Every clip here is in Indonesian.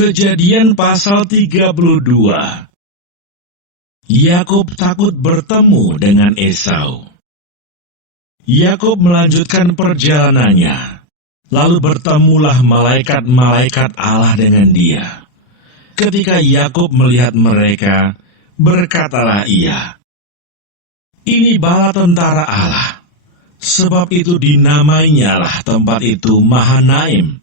Kejadian pasal 32. Yakub takut bertemu dengan Esau. Yakub melanjutkan perjalanannya. Lalu bertemulah malaikat-malaikat Allah dengan dia. Ketika Yakub melihat mereka, berkatalah ia, "Ini bala tentara Allah." Sebab itu dinamainyalah tempat itu Mahanaim.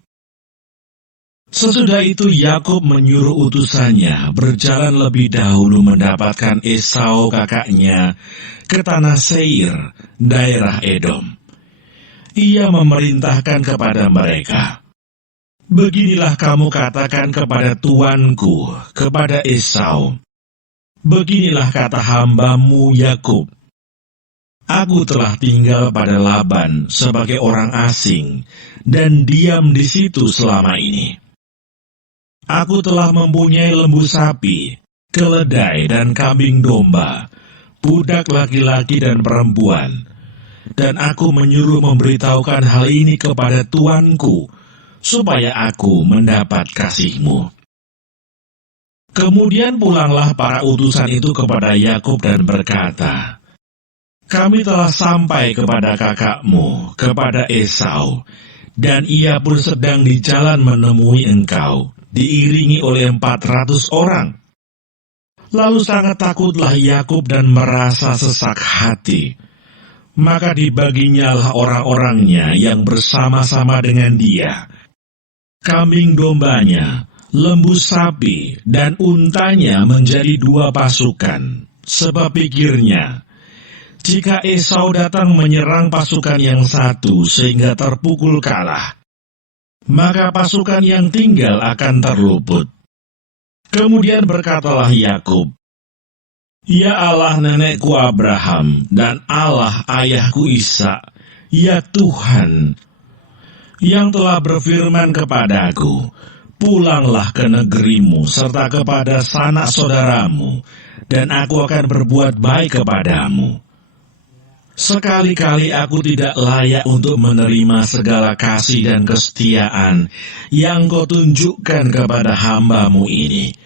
Sesudah itu Yakub menyuruh utusannya berjalan lebih dahulu mendapatkan Esau kakaknya ke tanah Seir, daerah Edom. Ia memerintahkan kepada mereka, "Beginilah kamu katakan kepada tuanku, kepada Esau, beginilah kata hambamu Yakub. Aku telah tinggal pada Laban sebagai orang asing dan diam di situ selama ini. Aku telah mempunyai lembu sapi, keledai dan kambing domba, budak laki-laki dan perempuan, dan aku menyuruh memberitahukan hal ini kepada tuanku, supaya aku mendapat kasihmu." Kemudian pulanglah para utusan itu kepada Yakub dan berkata, "Kami telah sampai kepada kakakmu, kepada Esau, dan ia pun sedang di jalan menemui engkau, diiringi oleh 400 orang. Lalu sangat takutlah Yakub dan merasa sesak hati. Maka dibaginyalah orang-orangnya yang bersama-sama dengan dia, kambing dombanya, lembu sapi, dan untanya menjadi 2 pasukan. Sebab pikirnya, jika Esau datang menyerang pasukan yang satu sehingga terpukul kalah, maka pasukan yang tinggal akan terluput." Kemudian berkatalah Yakub, "Ya Allah nenekku Abraham dan Allah ayahku Ishak, ya Tuhan, yang telah berfirman kepadaku, pulanglah ke negerimu serta kepada sanak saudaramu, dan aku akan berbuat baik kepadamu. Sekali-kali aku tidak layak untuk menerima segala kasih dan kesetiaan yang kau tunjukkan kepada hambamu ini,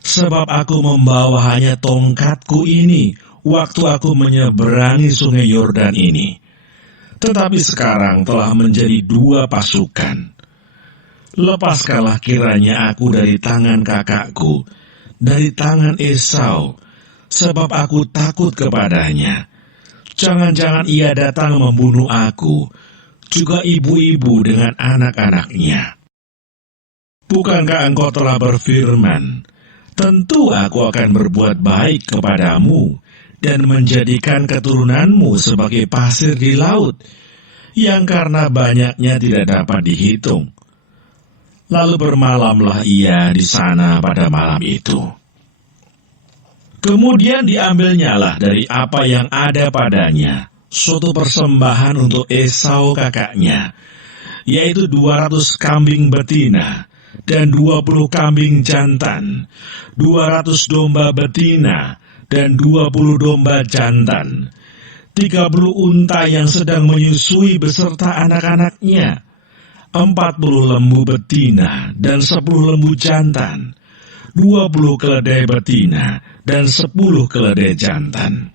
sebab aku membawa hanya tongkatku ini waktu aku menyeberangi sungai Yordan ini. Tetapi sekarang telah menjadi 2 pasukan. Lepaskanlah kiranya aku dari tangan kakakku, dari tangan Esau, sebab aku takut kepadanya. Jangan-jangan ia datang membunuh aku, juga ibu-ibu dengan anak-anaknya. Bukankah engkau telah berfirman, tentu aku akan berbuat baik kepadamu, dan menjadikan keturunanmu sebagai pasir di laut, yang karena banyaknya tidak dapat dihitung." Lalu bermalamlah ia di sana pada malam itu. Kemudian diambilnyalah dari apa yang ada padanya suatu persembahan untuk Esau kakaknya, yaitu 200 kambing betina dan 20 kambing jantan, 200 domba betina dan 20 domba jantan, 30 unta yang sedang menyusui beserta anak-anaknya, 40 lembu betina dan 10 lembu jantan, 20 keledai betina dan 10 keledai jantan.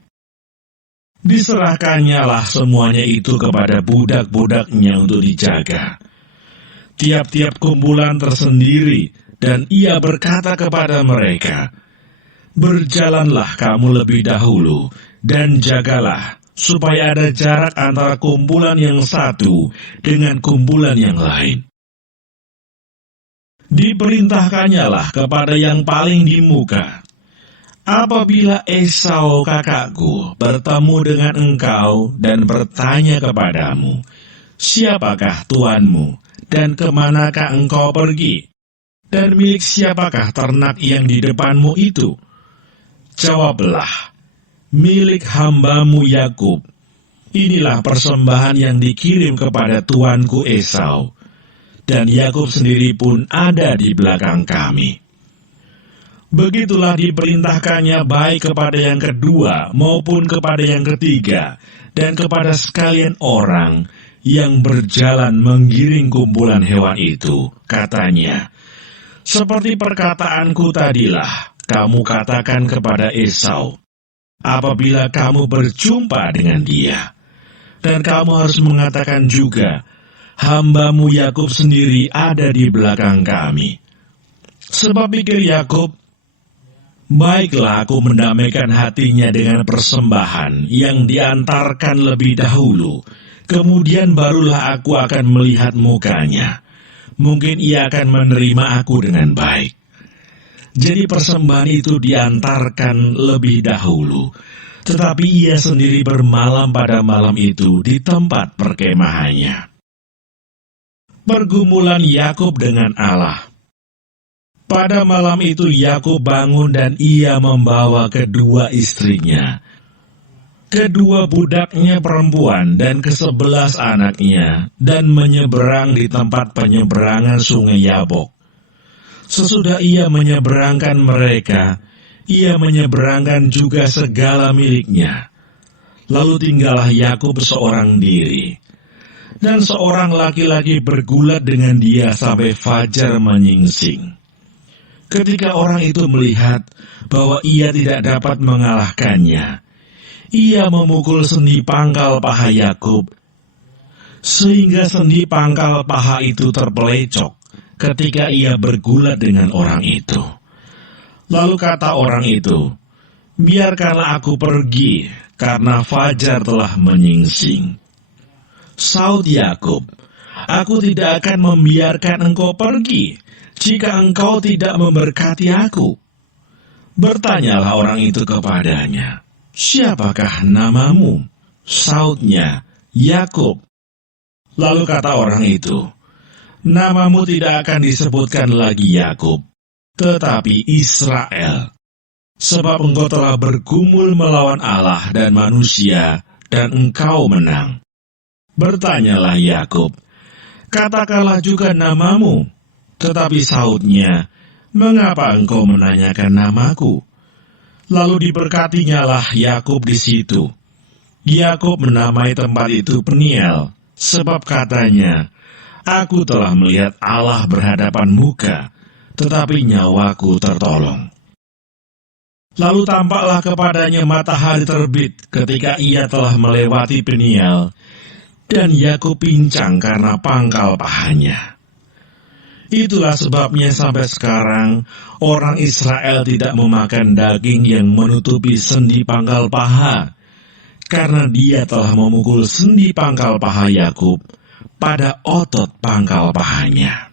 Diserahkannyalah semuanya itu kepada budak-budaknya untuk dijaga, tiap-tiap kumpulan tersendiri, dan ia berkata kepada mereka, "Berjalanlah kamu lebih dahulu, dan jagalah, supaya ada jarak antara kumpulan yang satu dengan kumpulan yang lain." Diperintahkannyalah kepada yang paling di muka, "Apabila Esau kakakku bertemu dengan engkau dan bertanya kepadamu, 'Siapakah tuanmu dan kemanakah engkau pergi? Dan milik siapakah ternak yang di depanmu itu?' Jawablah, 'Milik hambamu Yakub. Inilah persembahan yang dikirim kepada tuanku Esau, dan Yakub sendiri pun ada di belakang kami.' Begitulah diperintahkannya baik kepada yang kedua maupun kepada yang ketiga, dan kepada sekalian orang yang berjalan menggiring kumpulan hewan itu. Katanya, Seperti perkataanku tadilah, kamu katakan kepada Esau, apabila kamu berjumpa dengan dia. Dan kamu harus mengatakan juga, hambamu Yakub sendiri ada di belakang kami. Sebab pikir Yakub, baiklah aku mendamaikan hatinya dengan persembahan yang diantarkan lebih dahulu, kemudian barulah aku akan melihat mukanya. Mungkin ia akan menerima aku dengan baik. Jadi persembahan itu diantarkan lebih dahulu, tetapi ia sendiri bermalam pada malam itu di tempat perkemahannya. Pergumulan Yakub dengan Allah. Pada malam itu Yakub bangun dan ia membawa kedua istrinya, kedua budaknya perempuan dan ke-11 anaknya, dan menyeberang di tempat penyeberangan sungai Yabok. Sesudah ia menyeberangkan mereka, ia menyeberangkan juga segala miliknya. Lalu tinggallah Yakub seorang diri, dan seorang laki-laki bergulat dengan dia sampai fajar menyingsing. Ketika orang itu melihat bahwa ia tidak dapat mengalahkannya, ia memukul sendi pangkal paha Yakub, sehingga sendi pangkal paha itu terpelecok ketika ia bergulat dengan orang itu. Lalu kata orang itu, biarkanlah aku pergi, karena fajar telah menyingsing. Saud Yakub, aku tidak akan membiarkan engkau pergi, jika engkau tidak memberkati aku. Bertanyalah orang itu kepadanya, siapakah namamu? Saudnya, Yakub. Lalu kata orang itu, namamu tidak akan disebutkan lagi Yakub, tetapi Israel. Sebab engkau telah bergumul melawan Allah dan manusia, dan engkau menang. Bertanyalah Yakub, katakanlah juga namamu. Tetapi saudnya, mengapa engkau menanyakan namaku? Lalu diberkatinyalah Yakub di situ. Yakub menamai tempat itu Peniel, sebab katanya, aku telah melihat Allah berhadapan muka, tetapi nyawaku tertolong. Lalu tampaklah kepadanya matahari terbit ketika ia telah melewati Peniel, dan Yakub pincang karena pangkal pahanya. Itulah sebabnya sampai sekarang orang Israel tidak memakan daging yang menutupi sendi pangkal paha, karena dia telah memukul sendi pangkal paha Yakub pada otot pangkal pahanya.